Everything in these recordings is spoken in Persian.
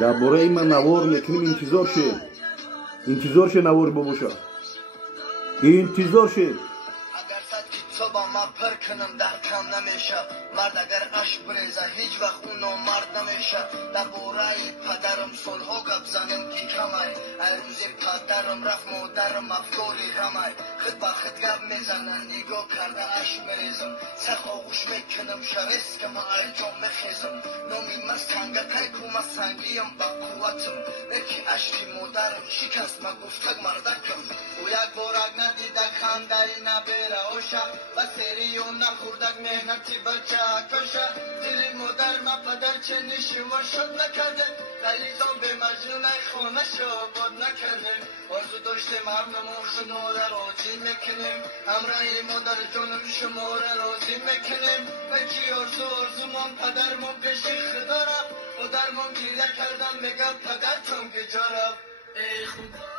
дар бораи ман навор мекунем. интизор ше навори бобоша, интизор ше. من پر کنم در کم نمیشه مرد اگر عشق بریزه هیچ وقت اون نامرد نمیشه در بورای پدرم سالها گپ زنم که کمای روز پدرم رفت مادرم افکاری غمای خود با خود گپ میزنن نگاه کرده عشق بریزم سر آغوش میکنم شریست که من انجام میخیزم نامی من سنگتای کومه سنگیم با قوتم یکی عشقی مادرم شکست من گفتک مردکم او یک بارک ندیده خندهی نبیره اوشه و سریون نخوردک مهنتی بچه کشه دل مادر ما پدر چنشی و شد نکرده دلیزان به مجنونای خانه شو بود نکرده آرزو داشتیم هر نمون شما را راضی میکنیم همراهی مادر جانم شما را راضی میکنیم نکی آرزو من پدرمون پیشی خدا را مادرمون گیره کردم میگم پدر تم گجارم ای خدا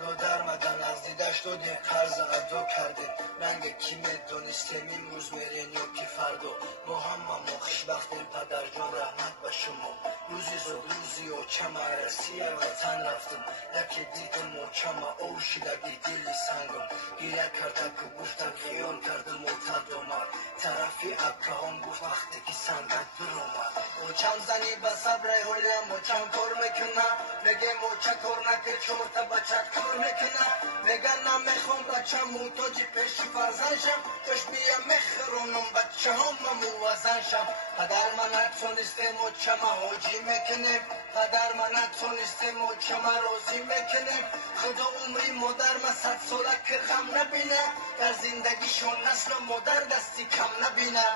دادر مدن از دیدش دادیم قرض ادا کردیم رنگ کی میدونستیم امروز میرین یا کی فردا ما همه ما خوشبختیم پدر جان رحمت به شما روزی زود روزی و چما رسیه وطن رفتم یکی دیدم و چما اوشیدگی دلی سنگم گیره کرده که گفتم خیال کردم و تدامر طرفی اکه هم گفت وقتی که سنگت برامد و چم زنی به صبر هولیم و چم کار میکنه بگیم و چه کار نکه چورت بچت کار میکنه میگن نمیخوام بچه موتاجی پیشی فرزن شم توش بیا میخرونم بچه هم موزن شم پدر من نتونستیم و چما حاجی میکنیم پدر من نتونستیم و چما روزی میکنیم خدا عمری مادر من 100 ساله که غم نبینه در زندگیشون نسل مادر دستی کم نبینه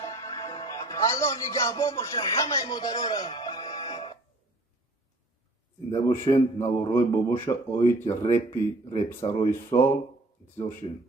الله نگهبان باشه همه مادرها را زنده бошен. наворҳои бобоша оид репсарои сол. интизор шавед.